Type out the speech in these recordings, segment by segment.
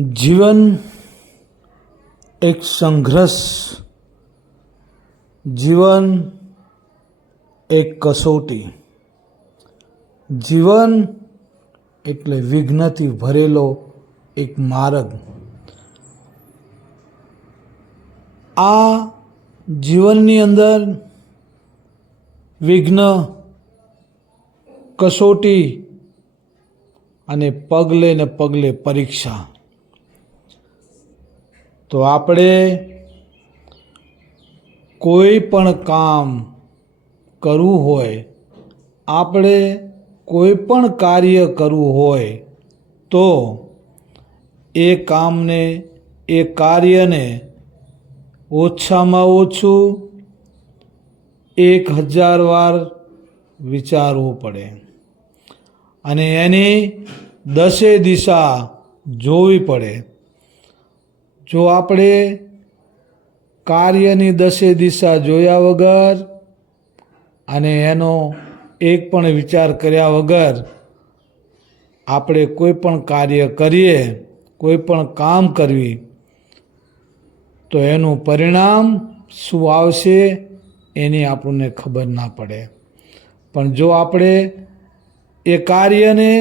જીવન એક સંઘર્ષ, જીવન એક કસોટી, જીવન એટલે વિઘ્નથી ભરેલો એક માર્ગ. આ જીવનની અંદર વિઘ્ન, કસોટી અને પગલે ને પગલે પરીક્ષા. તો આપણે કોઈ પણ કામ કરવું હોય, આપણે કોઈ પણ કાર્ય કરવું હોય તો એ કામને, એ કાર્યને ઓછામાં ઓછું 1000 વાર વિચારવું પડે અને એની 10 દિશા જોવી પડે. જો આપણે કાર્યની 10 દિશા જોયા વગર અને એનો એક પણ વિચાર કર્યા વગર આપણે કોઈ પણ કાર્ય કરીએ, કોઈ પણ કામ કરવી, તો એનું પરિણામ શું આવશે એની આપણને ખબર ના પડે. પણ જો આપણે એ કાર્યને,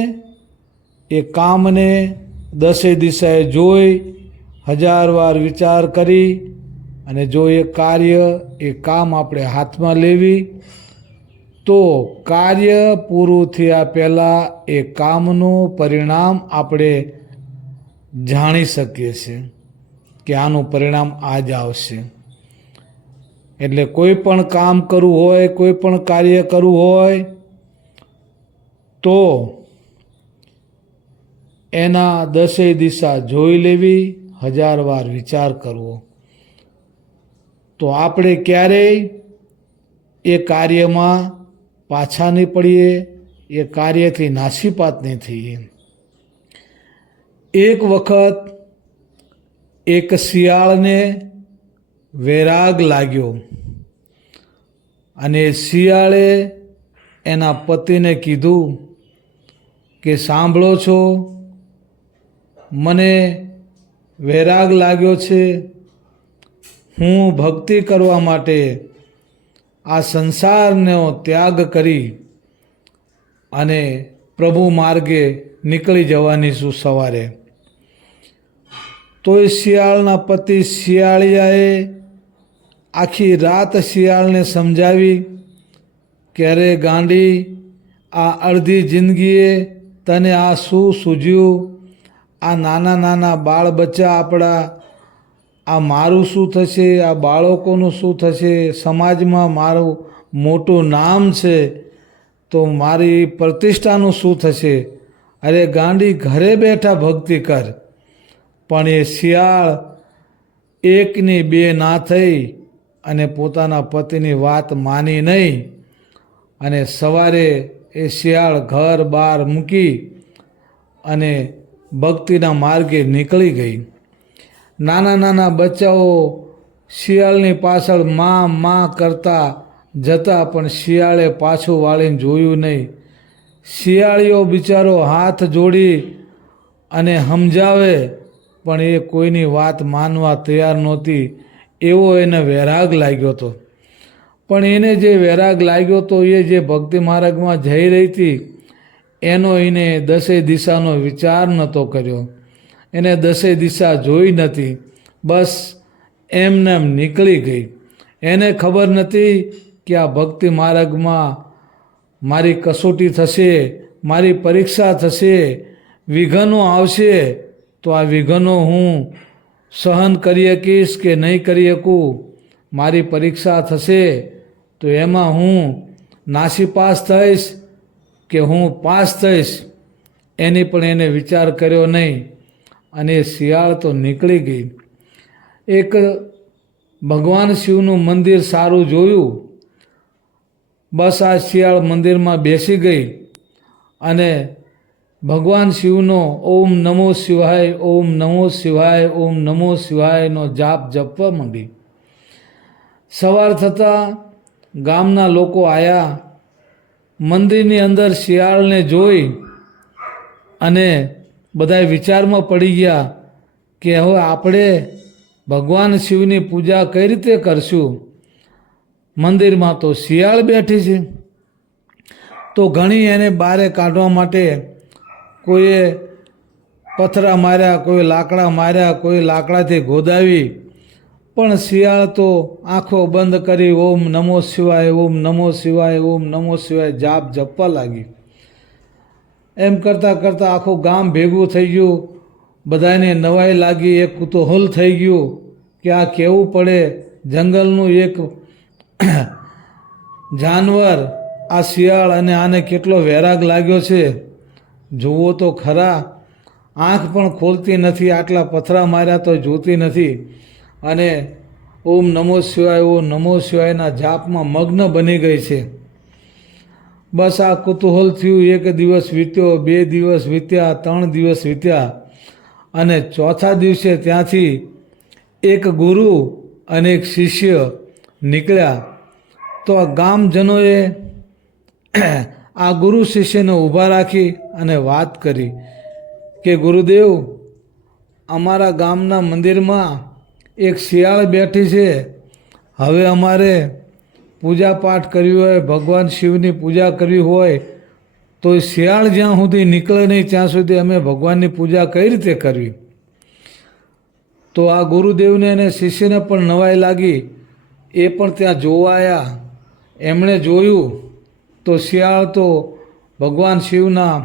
એ કામને 10 દિશાએ જોઈ, 1000 વાર વિચાર કરી અને જો એ કાર્ય, એ કામ આપણે હાથમાં લેવી, તો કાર્ય પૂરું થયા પહેલાં એ કામનું પરિણામ આપણે જાણી શકીએ છીએ કે આનું પરિણામ આ જ આવશે. એટલે કોઈ પણ કામ કરવું હોય, કોઈ પણ કાર્ય કરવું હોય તો એના 10 દિશા જોઈ લેવી, 1000 વાર વિચાર કરવો. તો આપણે ક્યારેય એ કાર્યમાં પાછા નહીં પડીએ, એ કાર્યથી નાસીપાત નહીં થઈએ. એક વખત એક શિયાળને વૈરાગ લાગ્યો અને શિયાળે એના પતિને કીધું કે સાંભળો છો, મને વૈરાગ લાગ્યો છે, હું ભક્તિ કરવા માટે આ સંસારનો ત્યાગ કરી અને પ્રભુ માર્ગે નીકળી જવાની છું સવારે. તો એ શિયાળના પતિ શિયાળિયાએ આખી રાત શિયાળને સમજાવી કે અરે ગાંડી, આ અડધી જિંદગીએ તને આ શું સૂઝ્યું? આ નાના નાના બાળ બચ્ચા આપણા, આ મારું શું થશે? આ બાળકોનું શું થશે? સમાજમાં મારું મોટું નામ છે તો મારી પ્રતિષ્ઠાનું શું થશે? અરે ગાંડી, ઘરે બેઠા ભક્તિ કર. પણ એ શિયાળ એકની બે ના થઈ અને પોતાના પતિની વાત માની નહીં અને સવારે એ શિયાળ ઘર બહાર મૂકી અને ભક્તિના માર્ગે નીકળી ગઈ. નાના નાના બચ્ચાઓ શિયાળની પાછળ માં કરતા જતા, પણ શિયાળે પાછું વાળીને જોયું નહીં. શિયાળીઓ બિચારો હાથ જોડી અને સમજાવે પણ એ કોઈની વાત માનવા તૈયાર નહોતી. એવો એને વૈરાગ લાગ્યો હતો. પણ એને જે વૈરાગ લાગ્યો હતો, એ જે ભક્તિ માર્ગમાં જઈ રહી હતી એનો એને 10 દિશાનો વિચાર નહોતો કર્યો, એને 10 દિશા જોઈ નથી, બસ એમને એમ નીકળી ગઈ. એને ખબર નથી કે આ ભક્તિ માર્ગમાં મારી કસોટી થશે, મારી પરીક્ષા થશે, વિઘ્નો આવશે, તો આ વિઘ્નો હું સહન કરી શકીશ કે નહીં કરી શકું. મારી પરીક્ષા થશે તો એમાં હું નાસીપાસ થઈશ કે હું પાસ થઈશ, એની પણ એને વિચાર કર્યો નહીં અને શિયાળ તો નીકળી ગઈ. એક ભગવાન શિવનું મંદિર સારું જોયું, બસ આ શિયાળ મંદિરમાં બેસી ગઈ અને ભગવાન શિવનો ઓમ નમો શિવાય, ઓમ નમો શિવાય, ઓમ નમો શિવાયનો જાપ જપવા માંડી. સવાર થતાં ગામના લોકો આવ્યા, મંદિરની અંદર શિયાળને જોઈ અને બધા વિચારમાં પડી ગયા કે હવે આપણે ભગવાન શિવની પૂજા કઈ રીતે કરશું? મંદિરમાં તો શિયાળ બેઠી છે. તો ઘણી એને બારે કાઢવા માટે કોઈએ પથરા માર્યા, કોઈ લાકડા માર્યા, કોઈ લાકડાથી ગોદાવી, પણ શિયાળ તો આંખો બંધ કરી ઓમ નમો શિવાય, ઓમ નમો શિવાય, ઓમ નમો શિવાય જાપ જપવા લાગી. એમ કરતાં કરતાં આખું ગામ ભેગું થઈ ગયું. બધાને નવાઈ લાગી, એક કુતૂહલ થઈ ગયું કે આ કેવું પડે. જંગલનું એક જાનવર આ શિયાળ, અને આને કેટલો વૈરાગ લાગ્યો છે જુઓ તો ખરા. આંખ પણ ખોલતી નથી, આટલા પથરા માર્યા તો જોતી નથી, અને ઓમ નમો શિવાય, ઓમ નમો શિવાયના જાપમાં મગ્ન બની ગઈ છે. બસ આ કુતૂહલ થયું. એક દિવસ વીત્યો, 2 દિવસ વીત્યા, 3 દિવસ વીત્યા, અને ચોથા દિવસે ત્યાંથી એક ગુરુ અને એક શિષ્ય નીકળ્યા. તો આ ગામજનોએ આ ગુરુ શિષ્યને ઊભા રાખી અને વાત કરી કે ગુરુદેવ, અમારા ગામના મંદિરમાં એક શિયાળ બેઠી છે. હવે અમારે પૂજા પાઠ કરવી હોય, ભગવાન શિવની પૂજા કરવી હોય, તો એ શિયાળ જ્યાં સુધી નીકળે નહીં ત્યાં સુધી અમે ભગવાનની પૂજા કઈ રીતે કરવી? તો આ ગુરુદેવને અને શિષ્યને પણ નવાઈ લાગી. એ પણ ત્યાં જોવા આવ્યા. એમણે જોયું તો શિયાળ તો ભગવાન શિવના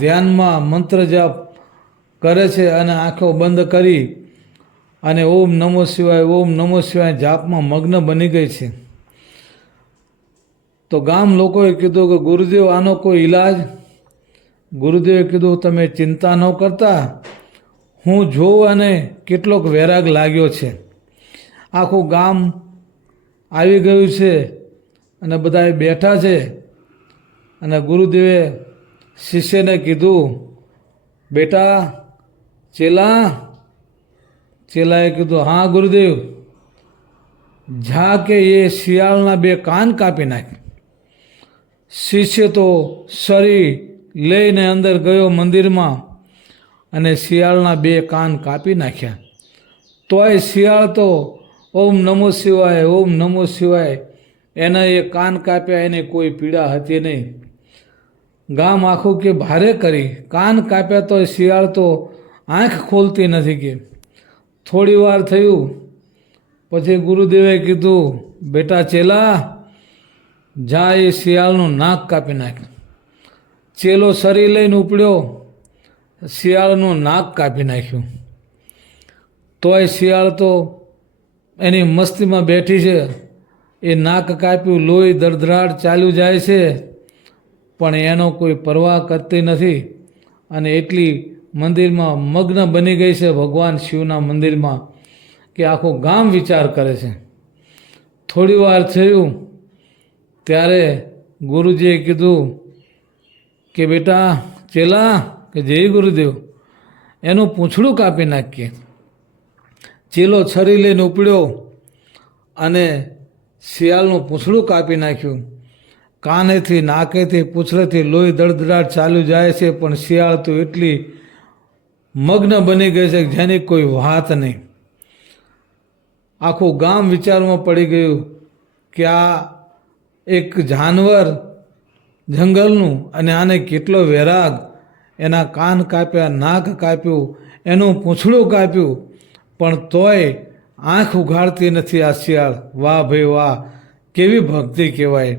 ધ્યાનમાં મંત્ર જાપ કરે છે, અને આંખો બંધ કરી અને ઓમ નમો શિવાય, ઓમ નમો શિવાય જાપમાં મગ્ન બની ગઈ છે. તો ગામ લોકોએ કીધું કે ગુરુદેવ, આનો કોઈ ઈલાજ? ગુરુદેવે કીધું તમે ચિંતા ન કરતા, હું જોઉં અને કેટલોક વૈરાગ લાગ્યો છે. આખું ગામ આવી ગયું છે અને બધા બેઠા છે. અને ગુરુદેવે શિષ્યને કીધું, બેટા ચેલા. ચેલાએ કીધું, હા ગુરુદેવ. જા કે એ શિયાળના 2 કાન કાપી નાખ. શિષ્ય તો સરી લઈને અંદર ગયો મંદિરમાં, અને શિયાળના 2 કાન કાપી નાખ્યા. તોય શિયાળ તો ઓમ નમો શિવાય, ઓમ નમો શિવાય, એના એ કાન કાપ્યા, એને કોઈ પીડા હતી નહીં. ગામ આખું કે ભારે કરી, કાન કાપ્યા તો શિયાળ તો આંખ ખોલતી નથી કે. થોડી વાર થયું પછી ગુરુદેવે કીધું, બેટા ચેલા, જા એ શિયાળનું નાક કાપી નાખ. ચેલો સરી લઈને ઉપડ્યો, શિયાળનું નાક કાપી નાખ્યું. તોય શિયાળ તો એની મસ્તીમાં બેઠી છે. એ નાક કાપ્યું, લોહી દળદળાટ ચાલ્યું જાય છે, પણ એનો કોઈ પરવાહ કરતી નથી, અને એટલી મંદિરમાં મગ્ન બની ગઈ છે ભગવાન શિવના મંદિરમાં કે આખું ગામ વિચાર કરે છે. થોડી વાર થયું ત્યારે ગુરુજીએ કીધું કે બેટા ચેલા, કે જય ગુરુદેવ, એનું પૂંછડું કાપી નાખીએ. ચેલો છરી લઈને ઉપડ્યો અને શિયાળનું પૂંછડું કાપી નાખ્યું. કાનેથી, નાકેથી, પૂંછડેથી લોહી દળદળાટ ચાલ્યું જાય છે, પણ શિયાળ તો એટલી મગ્ન બની ગઈ છે કે જેની કોઈ વાત નહીં. આખું ગામ વિચારમાં પડી ગયું કે આ એક જાનવર જંગલનું, અને આને કેટલો વૈરાગ. એના કાન કાપ્યા, નાક કાપ્યું, એનું પૂંછડું કાપ્યું, પણ તોય આંખ ઉઘાડતી નથી આ શિયાળ. વાહ ભાઈ વાહ, કેવી ભક્તિ કહેવાય.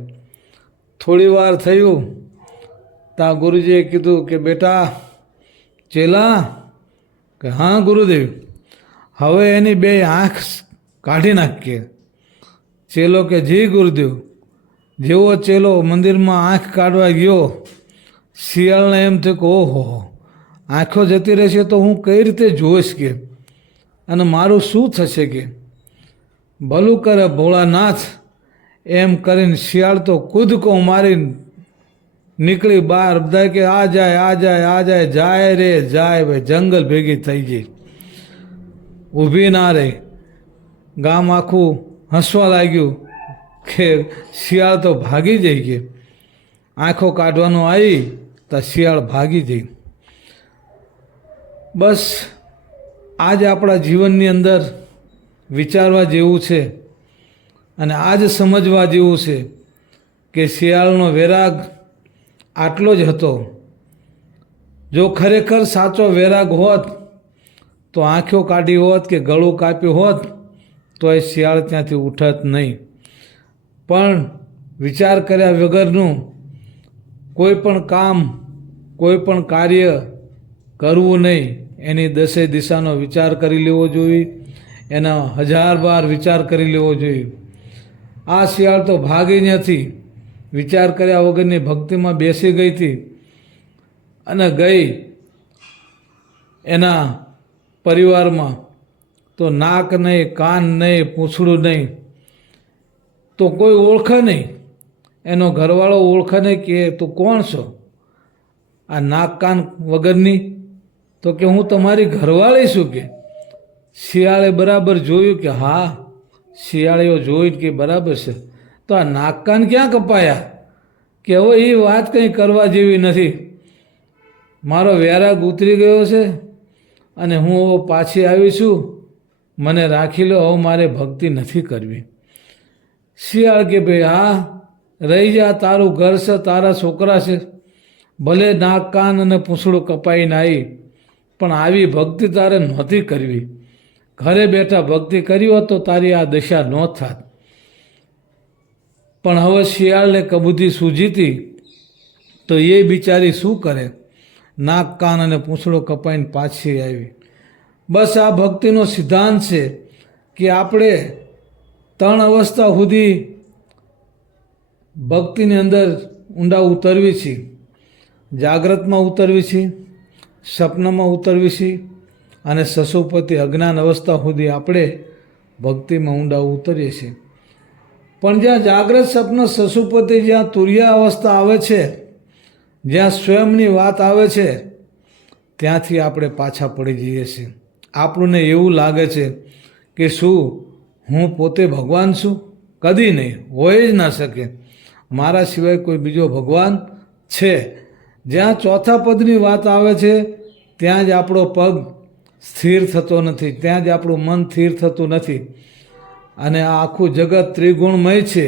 થોડી વાર થયું ત્યાં ગુરુજીએ કીધું કે બેટા ચેલા, કે હા ગુરુદેવ, હવે એની 2 આંખ કાઢી નાખીએ. ચેલો કે જી ગુરુદેવ. જેવો ચેલો મંદિરમાં આંખ કાઢવા ગયો, શિયાળને એમ થયું કે ઓહો, આંખો જતી રહેશે તો હું કઈ રીતે જોઈશ કે, અને મારું શું થશે કે. ભલું કરે ભોળાનાથ, એમ કરીને શિયાળ તો કૂદકો મારી નીકળી બહાર. બધા કે આ જાય, આ જાય, આ જાય. જાય રે જાય ભાઈ, જંગલ ભેગી થઈ ગઈ, ઊભી ના રહી. ગામ આખું હસવા લાગ્યું કે શિયાળ તો ભાગી જઈ ગઈ. આંખો કાઢવાનું આવી તો શિયાળ ભાગી જઈ. બસ આજ આપણા જીવનની અંદર વિચારવા જેવું છે અને આજ સમજવા જેવું છે કે શિયાળનો વૈરાગ આટલો જ હતો. જો ખરેખર સાચો વૈરાગ હોત તો આંખો કાઢી હોત કે ગળું કાપ્યું હોત તો એ શિયાળ ત્યાંથી ઉઠત નહીં. પણ વિચાર કર્યા વગરનું કોઈ પણ કામ, કોઈ પણ કાર્ય કરવું નહીં. એની દસે દિશાનો વિચાર કરી લેવો જોઈએ, એનો 1000 વાર વિચાર કરી લેવો જોઈએ. આ શિયાળ તો ભાગી નથી, વિચાર કર્યા વગરની ભક્તિમાં બેસી ગઈ હતી અને ગઈ એના પરિવારમાં. તો નાક નહીં, કાન નહીં, પૂંછડું નહીં, તો કોઈ ઓળખે નહીં. એનો ઘરવાળો ઓળખે નહીં કે તું કોણ છો આ નાક કાન વગરની? તો કે હું તમારી ઘરવાળી છું. કે શિયાળે બરાબર જોયું કે હા, શિયાળીઓ જોઈને કે બરાબર છે, તો આ નાક કાન ક્યાં કપાયા? કે હવે એ વાત કંઈ કરવા જેવી નથી. મારો વૈરાગ ઉતરી ગયો છે અને હું હવે પાછી આવી છું, મને રાખી લો, હવે મારે ભક્તિ નથી કરવી. શિયાળ કે ભાઈ હા, રહી જા, તારું ઘર છે, તારા છોકરા છે, ભલે નાક કાન અને પૂંછડું કપાઈને આવી, પણ આવી ભક્તિ તારે નહોતી કરવી. ઘરે બેઠા ભક્તિ કરી હોત તો તારી આ દશા ન થાત. પણ હવે શિયાળને કબૂતી સૂજી હતી તો એ બિચારી શું કરે? નાક કાન અને પૂંછડો કપાઈને પાછી આવી. બસ આ ભક્તિનો સિદ્ધાંત છે કે આપણે 3 અવસ્થા સુધી ભક્તિની અંદર ઊંડા ઉતરવી છે. જાગ્રતમાં ઉતરવી છે, સપનામાં ઉતરવી છે અને સસુપતિ અજ્ઞાન અવસ્થા સુધી આપણે ભક્તિમાં ઊંડા ઉતરીએ છીએ. પણ જ્યાં જાગ્રત સપન સસુપતિ, જ્યાં તુર્યા અવસ્થા આવે છે, જ્યાં સ્વયંની વાત આવે છે, ત્યાંથી આપણે પાછા પડી જઈએ છીએ. આપણને એવું લાગે છે કે શું હું પોતે ભગવાન છું? કદી નહીં, હોય જ ના શકે. મારા સિવાય કોઈ બીજો ભગવાન છે? જ્યાં ચોથા પદની વાત આવે છે ત્યાં જ આપણો પગ સ્થિર થતો નથી, ત્યાં જ આપણું મન સ્થિર થતું નથી. અને આ આખું જગત ત્રિગુણમય છે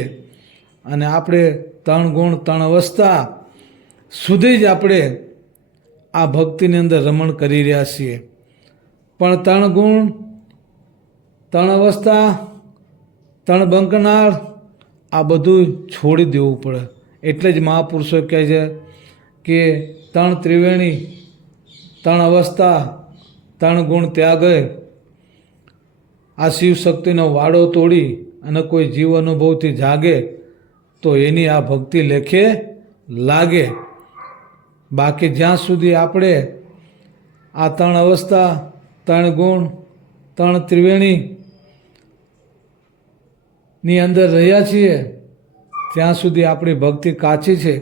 અને આપણે 3 ગુણ 3 અવસ્થા સુધી જ આપણે આ ભક્તિની અંદર રમણ કરી રહ્યા છીએ. પણ 3 ગુણ 3 અવસ્થા 3 બંકનાળ આ બધું છોડી દેવું પડે. એટલે જ મહાપુરુષો કહે છે કે 3 ત્રિવેણી 3 અવસ્થા 3 ગુણ ત્યાગે. આ શિવ શક્તિનો વાડો તોડી અને કોઈ જીવ અનુભવથી જાગે તો એની આ ભક્તિ લેખે લાગે. બાકી જ્યાં સુધી આપણે આ 3 અવસ્થા 3 ગુણ 3 ત્રિવેણી ની અંદર રહ્યા છીએ ત્યાં સુધી આપણી ભક્તિ કાચી છે.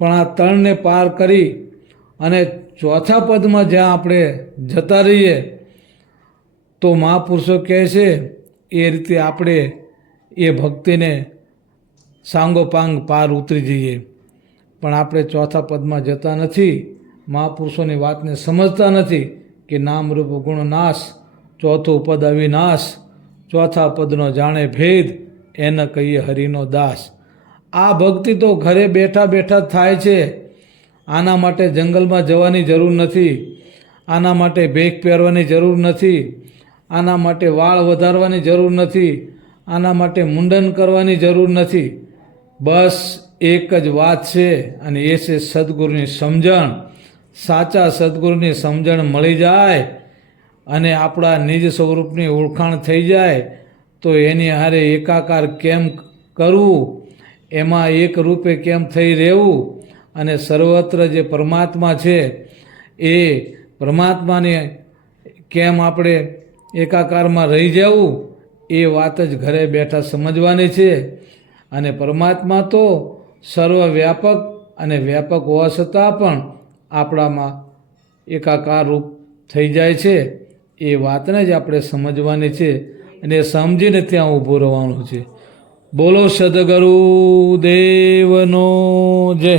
પણ આ 3ને પાર કરી અને ચોથા પદમાં જ્યાં આપણે જતા રહીએ તો મહાપુરુષો કહે છે એ રીતે આપણે એ ભક્તિને સાંગોપાંગ પાર ઉતરી જઈએ. પણ આપણે ચોથા પદમાં જતા નથી, મહાપુરુષોની વાતને સમજતા નથી કે નામ રૂપ ગુણ નાશ, ચોથું પદ અવિનાશ, ચોથા પદનો જાણે ભેદ, એને કહીએ હરિનો દાસ. આ ભક્તિ તો ઘરે બેઠા બેઠા થાય છે. આના માટે જંગલમાં જવાની જરૂર નથી, આના માટે ભેખ પહેરવાની જરૂર નથી, આના માટે વાળ વધારવાની જરૂર નથી, આના માટે મુંડન કરવાની જરૂર નથી. બસ એક જ વાત છે અને એ છે સદગુરુની સમજણ. સાચા સદગુરુની સમજણ મળી જાય અને આપણા નિજ સ્વરૂપની ઓળખાણ થઈ જાય તો એની હારે એકાકાર કેમ કરવું, એમાં એક રૂપે કેમ થઈ રહેવું અને સર્વત્ર જે પરમાત્મા છે એ પરમાત્માને કેમ આપણે એકાકારમાં રહી જવું, એ વાત જ ઘરે બેઠા સમજવાની છે. અને પરમાત્મા તો સર્વવ્યાપક અને વ્યાપક હોવા છતાં પણ આપણામાં એકાકાર રૂપ થઈ જાય છે. એ વાતને જ આપણે સમજવાની છે અને સમજીને ત્યાં ઊભું રહેવાનું છે. બોલો સદગુરુ દેવનો જય.